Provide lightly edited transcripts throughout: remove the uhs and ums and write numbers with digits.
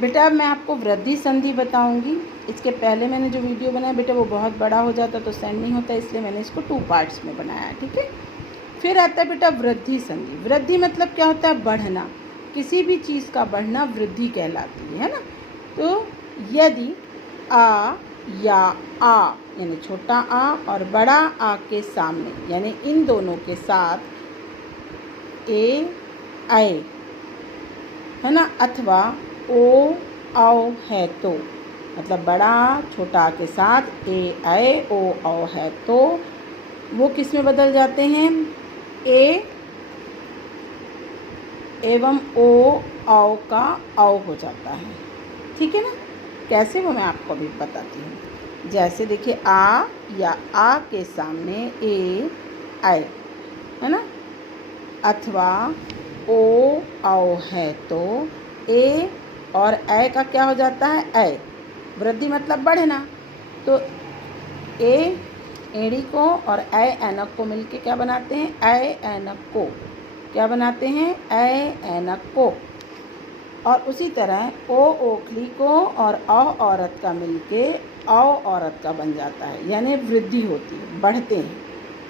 बेटा अब मैं आपको वृद्धि संधि बताऊंगी। इसके पहले मैंने जो वीडियो बनाया बेटा वो बहुत बड़ा हो जाता तो सेंड नहीं होता, इसलिए मैंने इसको 2 पार्ट्स में बनाया है, ठीक है। फिर आता है बेटा वृद्धि संधि। वृद्धि मतलब क्या होता है? बढ़ना। किसी भी चीज़ का बढ़ना वृद्धि कहलाती है ना। तो यदि आ या आ यानी छोटा आ और बड़ा आ के सामने यानी इन दोनों के साथ ए आए है ना, अथवा ओ आओ है तो, मतलब बड़ा छोटा आ के साथ ए आए ओ आओ है तो वो किस में बदल जाते हैं? ए एवं ओ आओ का आओ हो जाता है, ठीक है ना। कैसे वो मैं आपको अभी बताती हूँ। जैसे देखिए आ या आ के सामने ए आए है ना, अथवा ओ आओ है तो ए और ऐ का क्या हो जाता है? ऐ। वृद्धि मतलब बढ़ना, तो ए एड़ी को और ऐ ऐनक को मिलके क्या बनाते हैं? ऐ ऐनक को क्या बनाते हैं? ऐ ऐनक को। और उसी तरह ओ ओखली को और औ औरत का मिलके औ औरत का बन जाता है, यानी वृद्धि होती है, बढ़ते हैं,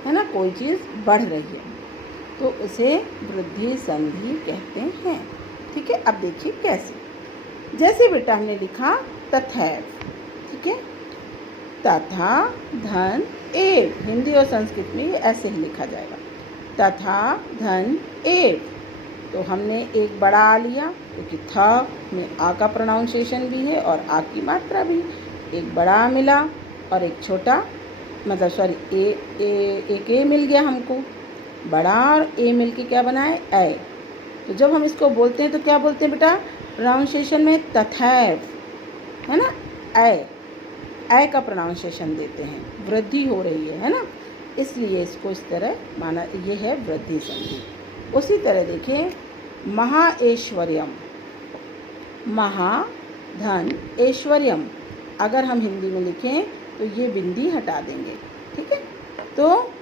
है ना। कोई चीज़ बढ़ रही है तो उसे वृद्धि संधि कहते हैं, ठीक है। अब देखिए कैसे। जैसे बेटा हमने लिखा तथैव, ठीक है, तथा धन एव। हिंदी और संस्कृत में ये ऐसे ही लिखा जाएगा, तथा धन एव। तो हमने एक बड़ा आ लिया क्योंकि था में आ का प्रोनाउंसिएशन भी है और आ की मात्रा भी। एक बड़ा आ मिला और एक छोटा, मतलब सॉरी एक ए मिल गया हमको। बड़ा और ए मिल के क्या बनाए? ऐ। तो जब हम इसको बोलते हैं तो क्या बोलते हैं बेटा? प्रोनाउंसिएशन में तथैव, है ना, ऐ का प्रोनाउंसिएशन देते हैं। वृद्धि हो रही है ना, इसलिए इसको इस तरह माना, ये है वृद्धि संधि। उसी तरह देखिए महाऐश्वर्यम, महाधन ऐश्वर्यम। अगर हम हिंदी में लिखें तो ये बिंदी हटा देंगे, ठीक है। तो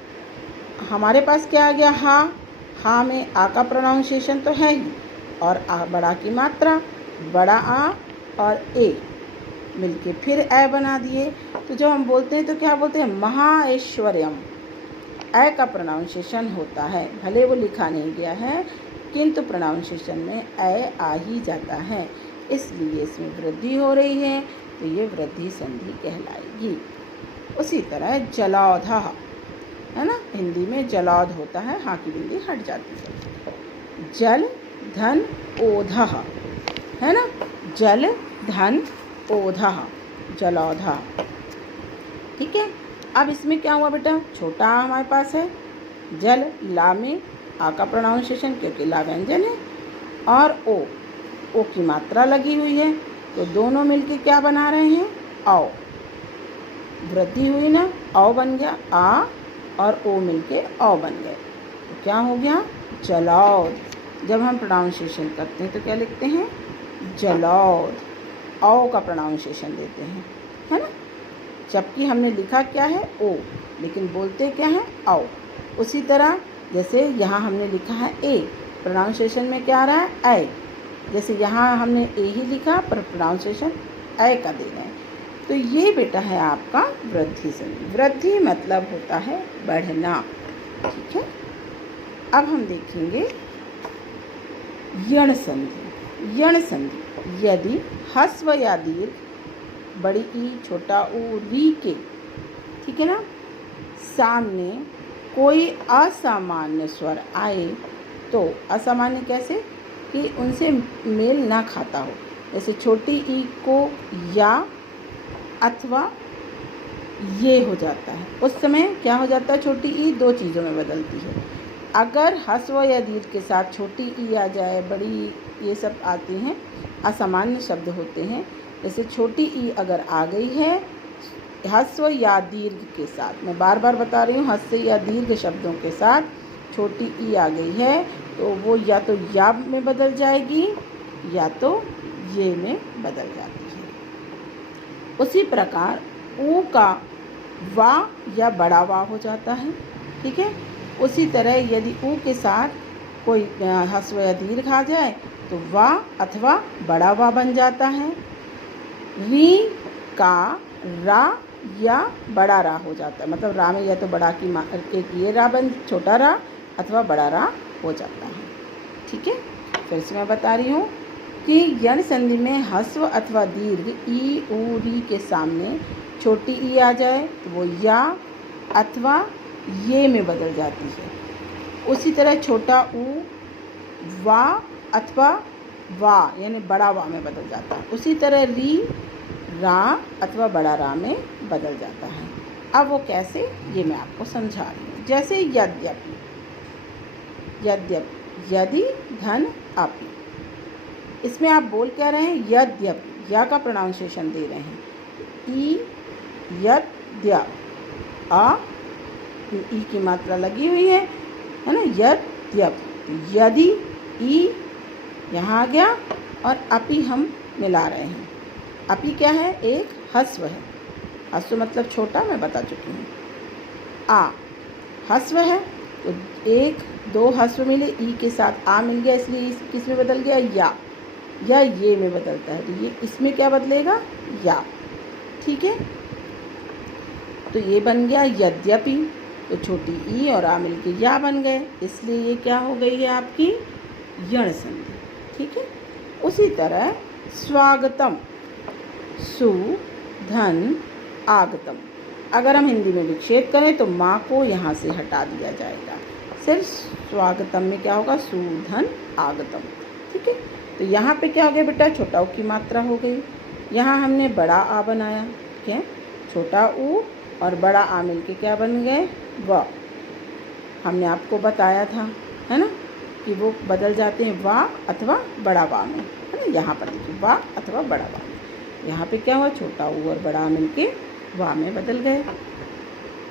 हमारे पास क्या आ गया? हा। हा में आ का प्रोनाउंसिएशन तो है ही और आ बड़ा की मात्रा, बड़ा आ और ए मिलके फिर ऐ बना दिए। तो जब हम बोलते हैं तो क्या बोलते हैं? महाऐश्वर्यम। ऐ का प्रोनाउंसिएशन होता है, भले वो लिखा नहीं गया है किंतु प्रोनाउंसिएशन में ऐ आ ही जाता है, इसलिए इसमें वृद्धि हो रही है तो ये वृद्धि संधि कहलाएगी। उसी तरह जलौधा, है ना, हिंदी में जलौध होता है, हाँ की बिंदी हट जाती है। जल धन ओधः, है ना, जल धन ओधः, जलौधा, ठीक है। अब इसमें क्या हुआ बेटा? छोटा आ हमारे पास है, जल ला में आ का प्रोनाउंसिएशन क्योंकि ला व्यंजन है, और ओ की मात्रा लगी हुई है, तो दोनों मिलके क्या बना रहे हैं? आओ। वृद्धि हुई ना, औ बन गया, आ और ओ मिलके औ बन गए, तो क्या हो गया? जलौध। जब हम प्रोनाउंसिएशन करते हैं तो क्या लिखते हैं? जलौध। औ का प्रोनाउंसिएशन देते हैं, है ना, जबकि हमने लिखा क्या है? ओ, लेकिन बोलते क्या है? आओ। उसी तरह जैसे यहाँ हमने लिखा है ए, प्रोनाउंसिएशन में क्या आ रहा है? ऐ। जैसे यहाँ हमने ए ही लिखा पर प्रोनाउंसिएशन ऐ का दे रहे हैं। तो ये बेटा है आपका वृद्धि संधि। वृद्धि मतलब होता है बढ़ना, ठीक है। अब हम देखेंगे यण संधि। यण संधि, यदि ह्रस्व या दीर्घ, बड़ी ई छोटा ऊ री के, ठीक है ना, सामने कोई असामान्य स्वर आए तो, असामान्य कैसे? कि उनसे मेल ना खाता हो। जैसे छोटी ई को या अथवा ये हो जाता है, उस समय क्या हो जाता है? छोटी ई दो चीज़ों में बदलती है। अगर ह्रस्व या दीर्घ के साथ छोटी ई आ जाए, बड़ी ये सब आती हैं, असामान्य शब्द होते हैं। जैसे छोटी ई अगर आ गई है ह्रस्व या दीर्घ के साथ, मैं बार बार बता रही हूँ, ह्रस्व या दीर्घ शब्दों के साथ छोटी ई आ गई है तो वो या तो या में बदल जाएगी या तो ये में बदल जाती है। उसी प्रकार ऊ का वा या बड़ा वा हो जाता है, ठीक है। उसी तरह यदि ऊ के साथ कोई ह्रस्व या दीर्घ आ जाए तो वा अथवा बड़ा वा बन जाता है। री का रा या बड़ा रा हो जाता है, मतलब रा में या तो बड़ा की ये रा बन छोटा रा अथवा बड़ा रा हो जाता है। ठीक है, फिर से मैं बता रही हूँ कि यण संधि में ह्रस्व अथवा दीर्घ ई ऊ री के सामने छोटी ई आ जाए तो वो या अथवा ये में बदल जाती है। उसी तरह छोटा ऊ वा अथवा वा यानी बड़ा वा में बदल जाता है। उसी तरह री रा अथवा बड़ा रा में बदल जाता है। अब वो कैसे, ये मैं आपको समझा रही हूँ। जैसे यद्यपि, यद्यपि, यदि धन अपि, इसमें आप बोल क्या रहे हैं, यद्यपि, या का प्रोनाउंसिएशन दे रहे हैं। ई यद्य, आ ई की मात्रा लगी हुई है ना, यद्यपि, यदि ई यहाँ आ गया और अपि हम मिला रहे हैं। अपि क्या है, एक ह्रस्व है। ह्रस्व मतलब छोटा, मैं बता चुकी हूँ। आ ह्रस्व है तो एक दो ह्रस्व मिले, ई के साथ आ मिल गया, इसलिए किस में बदल गया, या ये में बदलता है, तो ये इसमें क्या बदलेगा, या। ठीक है, तो ये बन गया यद्यपि, तो छोटी ई और आ मिल के या बन गए, इसलिए ये क्या हो गई है आपकी यण संधि। ठीक है, उसी तरह स्वागतम, सु धन आगतम, अगर हम हिंदी में विक्षेप करें तो माँ को यहाँ से हटा दिया जाएगा, सिर्फ स्वागतम में क्या होगा, सु धन आगतम। ठीक है, तो यहाँ पे क्या हो गया बेटा, छोटा ऊ की मात्रा हो गई। यहाँ हमने बड़ा आ बनाया, ठीक है, छोटा ऊ और बड़ा आ मिल के क्या बन गए, व। हमने आपको बताया था, है ना, कि वो बदल जाते हैं वा अथवा बड़ा वा में, है ना। यहाँ पर देखिए वा अथवा बड़ा वा में, यहाँ पे क्या हुआ, छोटा ऊ और बड़ा आ मिल के वा में बदल गए।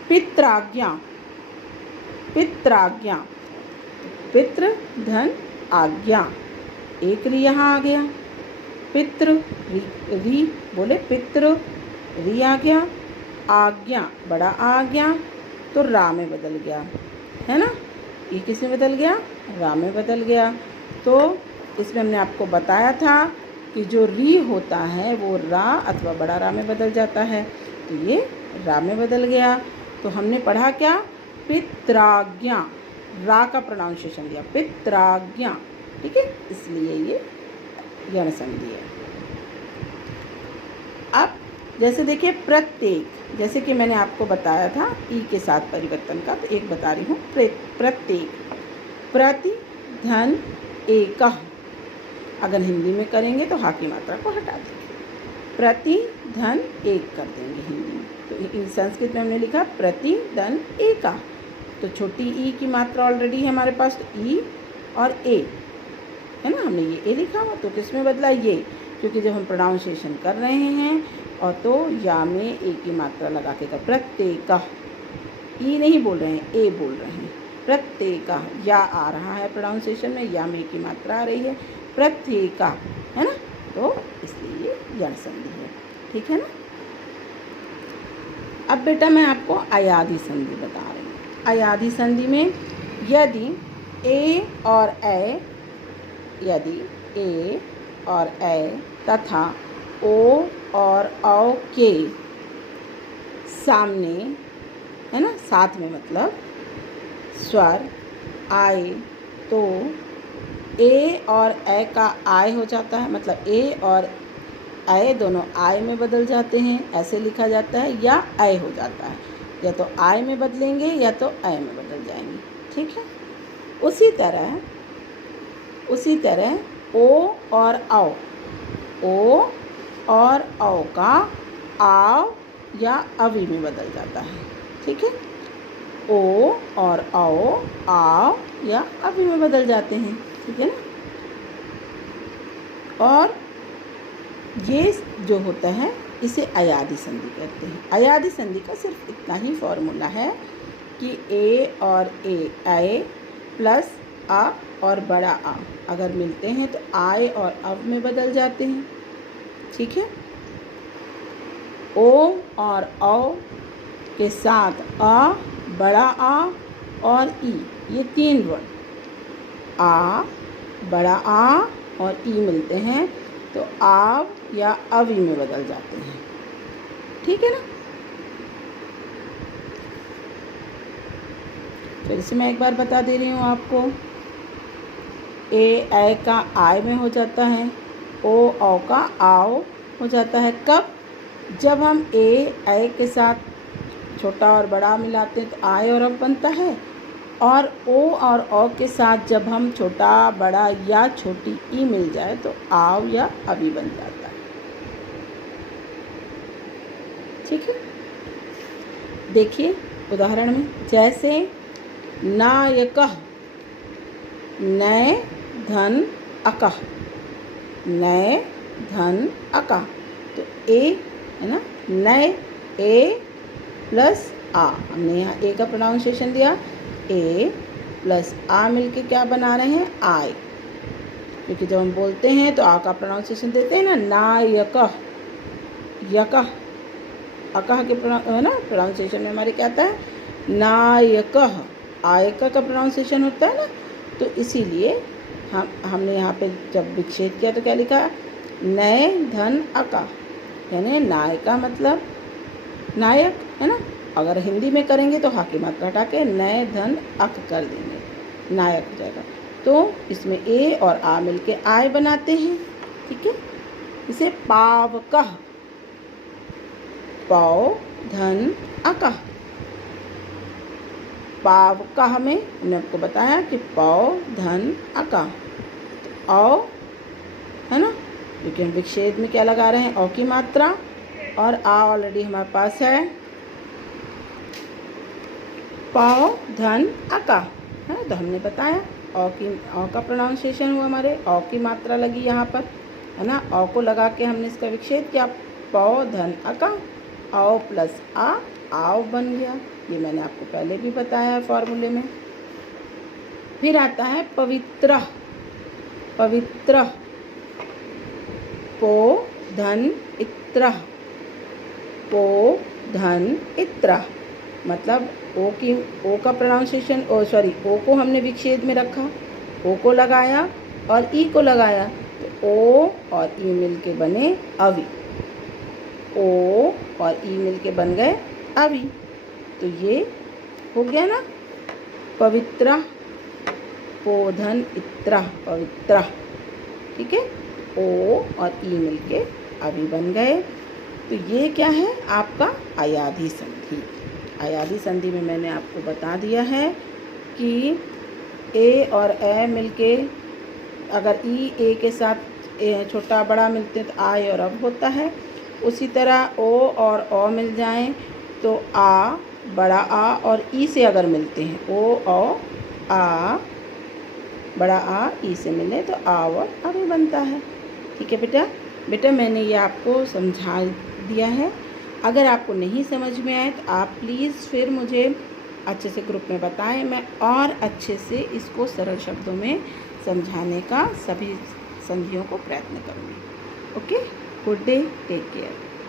पित्राज्ञा, पित्राज्ञा, पितृ धन आज्ञा, एक री यहाँ आ गया, पितृ री बोले पितृ, री आ गया, आज्ञा बड़ा आ गया तो रा में बदल गया, है ना। ये किस में बदल गया, रा में बदल गया। तो इसमें हमने आपको बताया था कि जो री होता है वो रा अथवा बड़ा रा में बदल जाता है, तो ये रा में बदल गया। तो हमने पढ़ा क्या, पित्राज्ञा, रा का प्रोनाउंसिएशन दिया, पित्राज्ञा। ठीक है, इसलिए ये यण संधि है। अब जैसे देखिए प्रत्येक, जैसे कि मैंने आपको बताया था ई के साथ परिवर्तन का, तो एक बता रही हूँ, प्रत्येक, प्रति धन एक, अगर हिंदी में करेंगे तो हा की मात्रा को हटा देंगे, प्रति धन एक कर देंगे हिंदी में। तो संस्कृत में हमने लिखा प्रति धन एका, तो छोटी ई की मात्रा ऑलरेडी है हमारे पास, तो ई और ए, है ना, हमने ये ए लिखा हुआ, तो किसमें बदला, ये, क्योंकि जब हम प्रोनाउंसिएशन कर रहे हैं और तो या में ए की मात्रा लगा के कर, प्रत्येक, ई नहीं बोल रहे हैं, ए बोल रहे हैं, प्रत्येक, या आ रहा है प्रोनाउंसिएशन में, या में की मात्रा आ रही है, प्रत्येक, है ना, तो इसलिए यण संधि है। ठीक है ना। अब बेटा मैं आपको अयादि संधि बता रही हूँ। अयादि संधि में यदि ए और ए, यदि ए और ए तथा ओ और औ के सामने, है ना, साथ में मतलब स्वर आए, तो ए और ए का आय हो जाता है, मतलब ए और ए दोनों आय में बदल जाते हैं, ऐसे लिखा जाता है, या आय हो जाता है, या तो आय में बदलेंगे या तो आय में बदल जाएंगे। ठीक है, उसी तरह ओ और औ, ओ और औ का आव या अवि में बदल जाता है। ठीक है, ओ और औ आव या अवि में बदल जाते हैं। ठीक है ना। और ये जो होता है इसे अयादि संधि कहते हैं। अयादि संधि का सिर्फ इतना ही फॉर्मूला है कि ए और ए आए प्लस आ और बड़ा आ अगर मिलते हैं तो आय और अव में बदल जाते हैं। ठीक है, ओ और औ के साथ आ, बड़ा आ और ई, ये तीन वर्ड, आ, बड़ा आ और ई मिलते हैं तो आव या अवी में बदल जाते हैं। ठीक है ना। फिर से मैं एक बार बता दे रही हूँ आपको। ए का आय में हो जाता है, ओ का आओ हो जाता है। कब? जब हम ए के साथ छोटा और बड़ा मिलाते हैं तो आय और अब बनता है, और ओ और औ के साथ जब हम छोटा बड़ा या छोटी ई मिल जाए तो आव या अभी बन जाता है। ठीक है। देखिए उदाहरण में, जैसे नायकः, नय धन अकः, नय धन अका, तो ए है ना, नय, ए प्लस आ, हमने यहाँ ए का प्रोनाउंसिएशन दिया, ए प्लस आ मिलके क्या बना रहे हैं, आय। क्योंकि जब हम बोलते हैं तो आ का प्रोनाउंसिएशन देते हैं ना, नायकः, यकः, अकः के है ना प्रोनाउंसिएशन में हमारे क्या आता है, नायकः, आयका का प्रोनाउंसिएशन होता है ना। तो इसीलिए हमने यहाँ पे जब विच्छेद किया तो क्या लिखा, नय धन अका, यानी नायका मतलब नायक है ना। अगर हिंदी में करेंगे तो हा की मात्रा हटा के नय धन अक कर देंगे, नायक हो जाएगा। तो इसमें ए और आ मिलके आय बनाते हैं। ठीक है। इसे पावकः, पौ धन अकः, पावकः में हमने आपको बताया कि पौ धन अका, तो औ है ना, क्योंकि हम विच्छेद में क्या लगा रहे हैं, औ की मात्रा, और आ ऑलरेडी हमारे पास है, पौ धन अका है। तो हमने बताया औ का प्रोनाउंसिएशन हुआ, हमारे औ की मात्रा लगी यहाँ पर है ना, औ को लगा के हमने इसका विच्छेद किया, पौ धन अका, औ प्लस आ, आव बन गया। ये मैंने आपको पहले भी बताया है फॉर्मूले में। फिर आता है पवित्र, पवित्र, पो धन इत्र, पो धन इत्र, मतलब ओ का प्रोनाउंसिएशन, ओ को हमने विच्छेद में रखा, ओ को लगाया और ई को लगाया, तो ओ और ई मिलके बने अवि, ओ और ई मिलके बन गए अवि। तो ये हो गया ना, पवित्र, पोधन इत्र, पवित्र। ठीक है। ओ और ई मिलके अवि बन गए। तो ये क्या है, आपका अयाधी संधि। अयाधी संधि में मैंने आपको बता दिया है कि ए और ए मिलके, अगर ई ए के साथ छोटा बड़ा मिलते हैं तो आय और अब होता है। उसी तरह ओ और औ मिल जाएं तो आ, बड़ा आ और ई से अगर मिलते हैं, ओ औ आ, बड़ा आ ई से मिले तो आ और अभी बनता है। ठीक है बेटा मैंने ये आपको समझा दिया है। अगर आपको नहीं समझ में आए तो आप प्लीज़ फिर मुझे अच्छे से ग्रुप में बताएं, मैं और अच्छे से इसको सरल शब्दों में समझाने का सभी संधियों को प्रयत्न करूँगी। Okay, good day, take care.